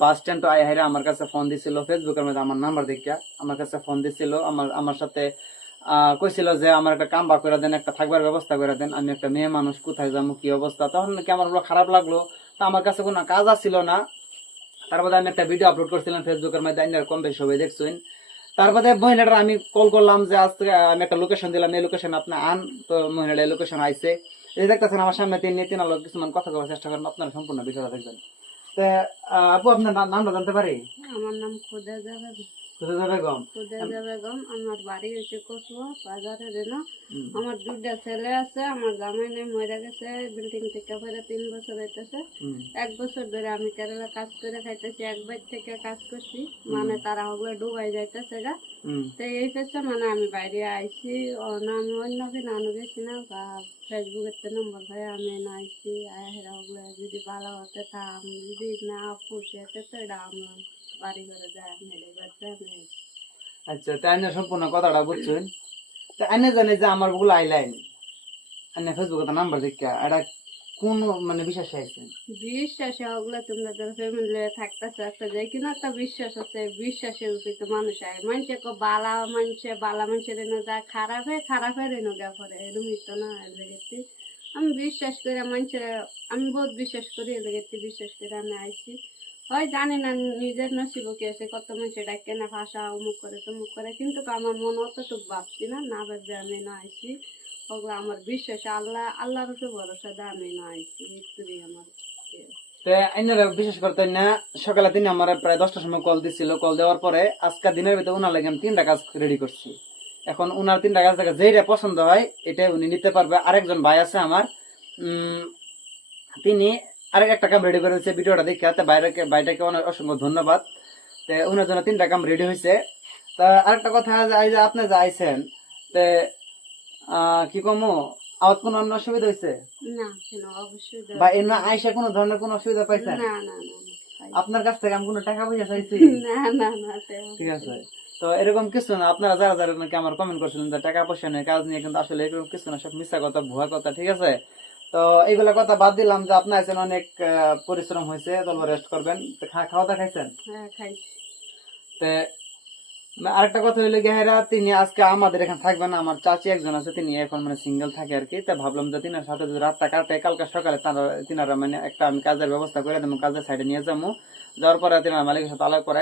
Bus stand তো আইহারে আমার কাছে ফোন দিছিল, ফেসবুকের মধ্যে আমার নাম্বার দেখিয়া আমার কাছে ফোন দিছিল, আমার সাথে কইছিল যে আমার একটা কাম বা করে দেন, একটা থাকবার ব্যবস্থা করে দেন, আমি একটা মেয়ে মানুষ কোথায় যাবো কি অবস্থা। তখন নাকি আমার হলো খারাপ লাগলো, তো আমার কাছে কোনো কাজ আসছিল না। তারপরে আমি একটা ভিডিও আপলোড করছিলাম ফেসবুকের মধ্যে, আইনার কম বেশি সবাই দেখছেন। তারপরে মহিলাটা আমি কল করলাম যে আজকে আমি একটা লোকেশন দিলাম, এই লোকেশন আপনি আন। তো মহিলাটা এই লোকেশন আইসে, এই দেখতেছেন আমার সামনে তিন আলোক কিছুমান কথা বলার চেষ্টা করেন, আপনারা সম্পূর্ণ বিষয়টা দেখবেন। তো আপু আপনার নামটা জানতে পারি? আমার নাম খুদেজা বেগম। খুদেজা বেগম। খুদেজা বেগম। আমার বাড়ি হচ্ছে কসবা বাজারে রেন। আমার দুটা ছেলে আছে, আমার জামাই নেই মরে গেছে, বিল্ডিং থেকে পরে 3 বছর হইতেছে। 1 বছর ধরে আমি কেরালা কাজ করে খাইতেছি, একবার থেকে কাজ করছি, মানে তারা হলে ডুবাই যাইতেছে গা। তো এই পেছে মানে আমি বাইরে আইছি, না আমি অন্য কিনা আনো গেছি না, বা ফেসবুকের নম্বর ভাই আমি না আইছি, আহেরা হলে যদি ভালো হতে তা আমি যদি না পুষে তো এটা আমার বাড়ি ঘরে যায় আপনি আমি। আচ্ছা, তাই না সম্পূর্ণ কথাটা বুঝছেন। তো আইনে জানে যে আমার বগুলো আইলাইন আইনে ফেসবুকে নাম্বার দেখা, এটা কোন মানে বিশ্বাস আইছেন? বিশ্বাসে ওগুলো তোমরা ধরো ফ্যামিলি থাকতেছে একটা যে কিনা একটা বিশ্বাস আছে, বিশ্বাসের উপরে তো মানুষ আয় মানুষে বালা মানুষের এনে যায়, খারাপ হয়ে রেনো গা পরে এরকম তো না। এলাকাতে আমি বিশ্বাস করে মানুষের, আমি বহুত বিশ্বাস করি, এলাকাতে বিশ্বাস করে আমি আইছি। হয় জানি না নিজের নসিব কি আছে, কত মানুষের ডাকে না ভাষা অমুক করে তমুক করে, কিন্তু আমার মন অতটুকু ভাবছি না, না ভাববে আমি না আইছি। ওগুলো আমার বিশ্বাস, আল্লাহর উপর ভরসা দিয়ে আমি না আইছি, একটুই আমার তো আইনারা বিশেষ করতে না, সকালে তিনি আমার প্রায় 10টার সময় কল দিছিল, কল দেওয়ার পরে আজকে দিনের ভিতরে উনার লাগে আমি 3টা কাজ রেডি করছি। এখন উনার 3টা কাজ থেকে যেটা পছন্দ হয় এটা উনি নিতে পারবে। আরেকজন ভাই আছে আমার, তিনি আরেক একটা কাম রেডি করেছে, ভিডিওটা দেখে বাইটাকে অনেক অসংখ্য ধন্যবাদ। তো উনার জন্য 3টা কাম রেডি হয়েছে। তা আরেকটা কথা যে আপনি যে আইছেন, তে কি কমো আমার কোনো অন্য অসুবিধা হয়েছে না কেন অবশ্যই বা এমনি আইসা কোনো ধরনের কোনো অসুবিধা পাইছেন? না না না আপনার কাছ থেকে আমি কোনো টাকা পয়সা চাইছি? না না না ঠিক আছে। তো এরকম কিছু না, আপনারা যারা যারা নাকি আমার কমেন্ট করছিলেন যে টাকা পয়সা নেই কাজ নিয়ে, কিন্তু আসলে এরকম কিছু না, সব মিথ্যা কথা, ভুয়া কথা। ঠিক আছে, তো এইগুলা কথা বাদ দিলাম যে আপনার আছেন অনেক পরিশ্রম হয়েছে, তবে রেস্ট করবেন। তো খাওয়া দাওয়া খাইছেন? হ্যাঁ খাইছি। তো আরেকটা কথা হইলো গেহেরা, তিনি আজকে আমাদের এখানে থাকবেন, আমার চাচি একজন আছে, তিনি এখন মানে সিঙ্গেল থাকে আর কি। তা ভাবলাম যে তিনার সাথে যদি রাতটা কাটাই, কালকে সকালে তিনারা মানে একটা আমি কাজের ব্যবস্থা করে দেবো, কাজের সাইডে নিয়ে যাবো, যাওয়ার পরে তিনার মালিকের সাথে আলাপ করে